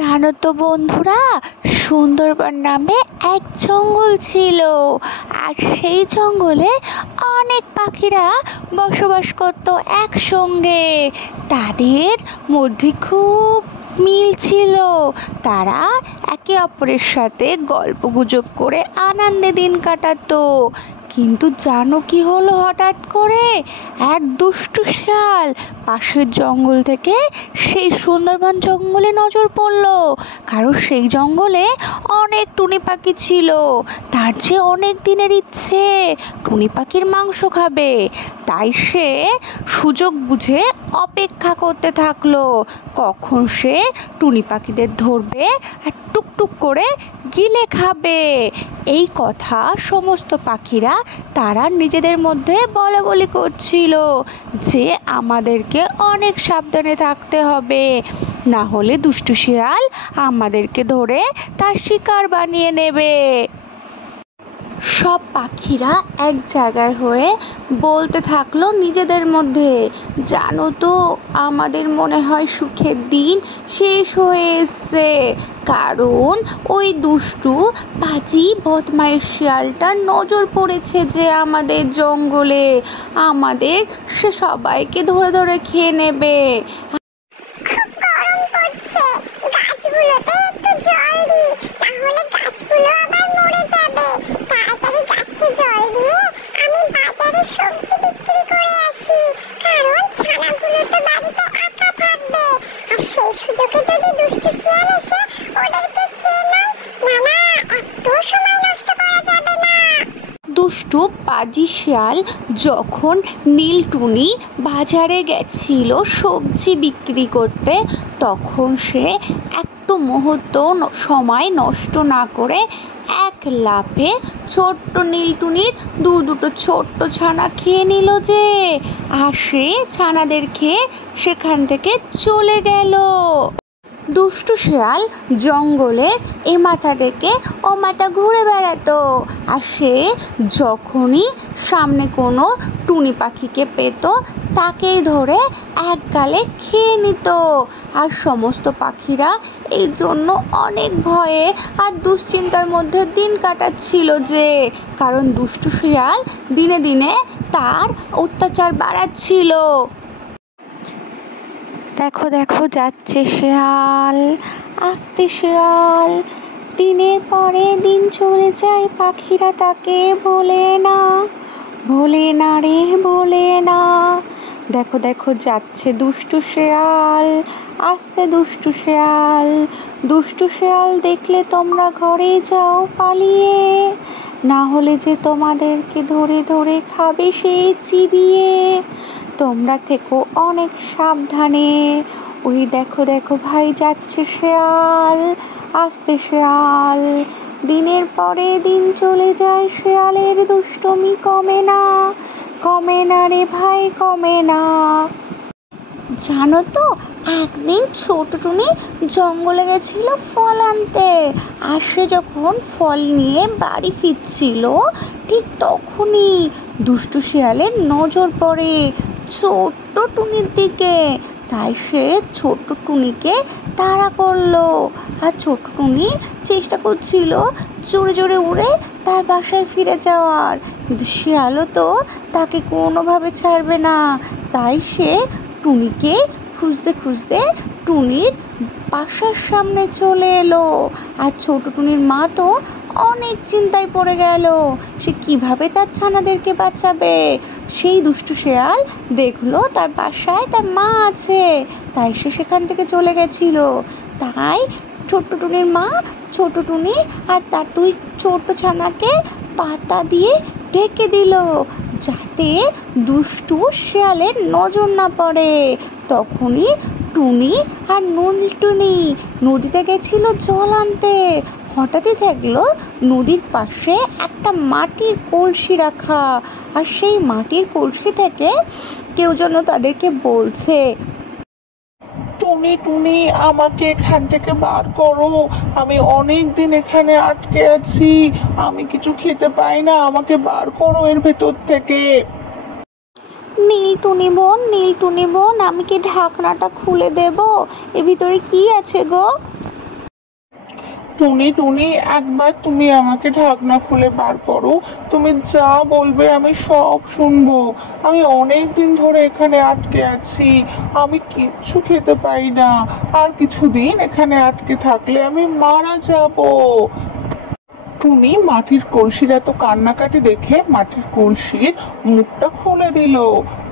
জানো তো বন্ধুরা, সুন্দরবন নামে এক জঙ্গল ছিল। আর সেই জঙ্গলে অনেক পাখিরা বসবাস করত একসঙ্গে। তাদের মধ্যে খুব মিল ছিল। তারা একে অপরের সাথে গল্পগুজব করে আনন্দে দিন কাটাতো। কিন্তু জানো কি হলো? হঠাৎ করে এক দুষ্টু শিয়াল পাশের জঙ্গল থেকে সেই সুন্দরবন জঙ্গলে নজর পড়লো। কারণ সেই জঙ্গলে অনেক টুনি পাখি ছিল। তার যে অনেক দিনের ইচ্ছে টুনি পাখির মাংস খাবে। তাই সে সুযোগ বুঝে অপেক্ষা করতে থাকলো কখন সে টুনি পাখিদের ধরবে আর টুকটুক করে গিলে খাবে। এই কথা সমস্ত পাখিরা তারা নিজেদের মধ্যে বলাবলি করছিল যে আমাদেরকে অনেক সাবধানে থাকতে হবে, না হলে দুষ্টু শিয়াল আমাদেরকে ধরে তার শিকার বানিয়ে নেবে। সব পাখিরা এক জায়গায় হয়ে বলতে থাকলো নিজেদের মধ্যে, জানো তো আমাদের মনে হয় সুখের দিন শেষ হয়ে এসছে। কারণ ওই দুষ্টু পাজি বদমাইশ শিয়ালটার নজর পড়েছে যে আমাদের জঙ্গলে আমাদের সে সবাইকে ধরে ধরে খেয়ে নেবে। সবজি বিক্রি করে আসি, কারণ ছানাগুলো তো বাড়িতে একা থাকবে। আর সেই সুযোগে যদি দুষ্টু শিয়াল এসে ওদেরকে খেয়ে নেয়, না একটু সময় নষ্ট করা যাবে না। দুষ্টু পাজি শিয়াল যখন নীলটুনি বাজারে গেছিল সবজি বিক্রি করতে, তখন সে একটু মুহূর্ত সময় নষ্ট না করে এক লাফে ছোট্ট নীলটুনির দুটো ছোট্ট ছানা খেয়ে নিল যে। আর সে ছানাদের খেয়ে সেখান থেকে চলে গেল। দুষ্টু শিয়াল জঙ্গলে এ মাথা ডেকে ও মাথা ঘুরে বেড়াতো। আর সে যখনই সামনে কোনো টুনি পাখিকে পেত তাকেই ধরে এক গালে খেয়ে নিত। আর সমস্ত পাখিরা এই জন্য অনেক ভয়ে আর দুশ্চিন্তার মধ্যে দিন কাটাচ্ছিল যে, কারণ দুষ্টু শিয়াল দিনে দিনে তার অত্যাচার বাড়াচ্ছিল। দেখো দেখো যাচ্ছে শিয়াল, আস্তে শিয়াল। দিনের পরে দিন চলে যায়, পাখিরা তাকে ভোলে না, ভোলে না রে ভোলে না। দেখো দেখো যাচ্ছে দুষ্টু শিয়াল, আস্তে দুষ্টু শিয়াল। দুষ্টু শিয়াল দেখলে তোমরা ঘরে যাও পালিয়ে, না হলে যে তোমাদেরকে ধরে ধরে খাবে সে চিবিয়ে। তোমরা থেকো অনেক সাবধানে। ওই দেখো দেখো ভাই যাচ্ছে শিয়াল, আস্তে শিয়াল। দিনের পরে দিন চলে যায়, শিয়ালের দুষ্টুমি কমে না, কমে না রে ভাই কমে না। জানো তো একদিন ছোট টুনি জঙ্গলে গেছিল ফল আনতে। আর সে যখন ফল নিয়ে বাড়ি ফিরছিল ঠিক তখনই দুষ্টু শিয়ালের নজর পড়ে ছোট্ট টুনির দিকে। তাই সে ছোট্ট টুনিকে তাড়া করলো। আর ছোট্ট টুনি চেষ্টা করছিল জোরে জোরে উড়ে তার বাসায় ফিরে যাওয়ার, কিন্তু শিয়ালও তো তাকে কোনোভাবে ছাড়বে না। তাই সে টুনিকে খুঁজতে খুঁজতে টুনির বাসার সামনে চলে এলো। আর ছোট টুনির মা তো অনেক চিন্তায় পড়ে গেল, সে কিভাবে তার ছানাদেরকে বাঁচাবে। সেই দুষ্টু শিয়াল দেখলো তার বাসায় তার মা আছে, তাই সে সেখান থেকে চলে গেছিল। তাই ছোট্ট টুনির মা ছোট টুনি আর তার দুই ছোট ছানাকে পাতা দিয়ে ঢেকে দিল, যাতে দুষ্টু শিয়ালের নজর না পড়ে। তখনই টুনি আর নীলটুনি নদীতে গেছিল জল আনতে। হঠাৎই দেখলো নদীর পাশে একটা মাটির কলসি রাখা। আর সেই মাটির কলসি থেকে কেউ যেন তাদেরকে বলছে, টুনি টুনি আমাকে এখান থেকে বার করো, আমি অনেক দিন এখানে আটকে আছি, আমি কিছু খেতে পাই না, আমাকে বার করো এর ভেতর থেকে। নীলটুনি বোন আমি কি ঢাকনাটা খুলে দেব? এর ভিতরে কি আছে গো? টুনি টুনি, একবার তুমি আমাকে ঢাকনা খুলে বার করো। তুমি যা বলবে আমি সব শুনবো। আমি অনেক দিন ধরে এখানে আটকে আছি, আমি কিচ্ছু খেতে পাই না। আর কিছুদিন এখানে আটকে থাকলে আমি মারা যাবো। টুনি মাটির কলসির এত কান্নাকাটি দেখে মাটির কলসির মুখটা খুলে দিল।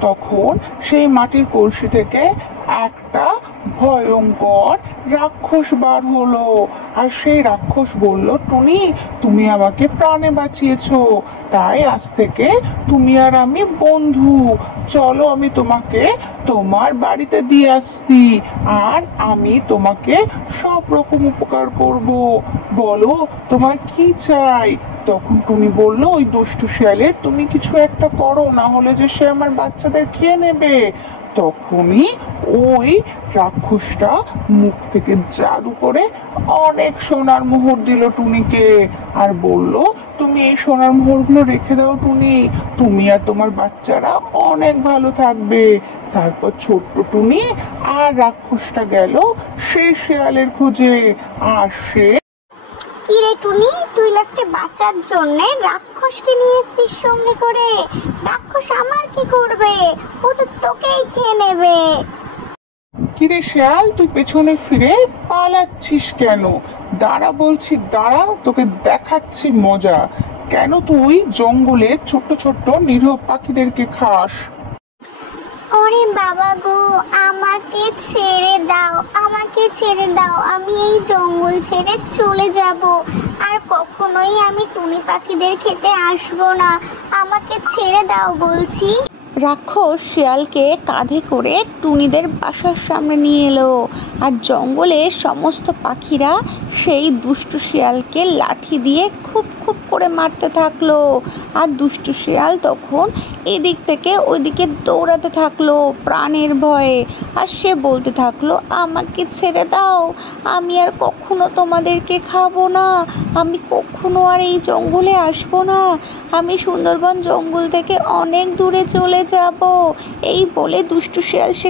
তখন সেই মাটির কলসি থেকে একটা ভয়ঙ্কর রাক্ষস বার হলো। আর সেই রাক্ষস বলল, টুনি তুমি আমাকে প্রাণে বাঁচিয়েছো, তাই আজ থেকে তুমি আর আমি বন্ধু। চলো আমি তোমাকে তোমার বাড়িতে দিয়ে আসছি, আর আমি তোমাকে সব রকম উপকার করব। বলো তোমার কি চাই? তখন টুনি বলল, ওই দুষ্টু শিয়ালের তুমি কিছু একটা করো, না হলে যে সে আমার বাচ্চাদের খেয়ে নেবে। তখনই ওই রাক্ষসটা মুখ থেকে জাদু করে অনেক সোনার মোহর দিল টুনিকে, আর বলল, তুমি এই সোনার মোহরগুলো রেখে দাও টুনি, তুমি আর তোমার বাচ্চারা অনেক ভালো থাকবে। তারপর ছোট্ট টুনি আর রাক্ষসটা গেল সেই শিয়ালের খোঁজে। আর সে কি রে টুনি, তুই লাস্টে বাঁচার জন্য রাক্ষসকে নিয়ে এসেছিস সঙ্গে করে? রাক্ষস আমার কি করবে? ও তো তোকেই খেয়ে নেবে। কিরে শিয়াল, তুই পেছনে ফিরে পালাচ্ছিস কেন? দাঁড়া বলছি, দাঁড়া, তোকে দেখাচ্ছি মজা। কেন তুই জঙ্গলে ছোট্ট ছোট্ট নিরীহ পাখিদেরকে খাস? ওরে বাবা গো, আমাকে ছেড়ে দাও, আমাকে ছেড়ে দাও, আমি এই জঙ্গল ছেড়ে চলে যাব। আর কখনোই আমি টুনি পাখিদের খেতে আসবো না। আমাকে ছেড়ে দাও বলছি। রাক্ষস শিয়ালকে কাঁধে করে টুনিদের বাসার সামনে নিয়ে এলো, আর জঙ্গলে সমস্ত পাখিরা সেই দুষ্টু শিয়ালকে লাঠি দিয়ে খুব খুব করে মারতে থাকলো। আর দুষ্টু শিয়াল তখন এদিক থেকে ওইদিকে দৌড়াতে থাকলো প্রাণের ভয়ে। আর সে বলতে থাকলো, আমাকে ছেড়ে দাও, আমি আর কখনো তোমাদেরকে খাবো না, আমি কখনো আর এই জঙ্গলে আসবো না, আমি সুন্দরবন জঙ্গল থেকে অনেক দূরে চলে যাব। এই বলে দুষ্টু শিয়াল সে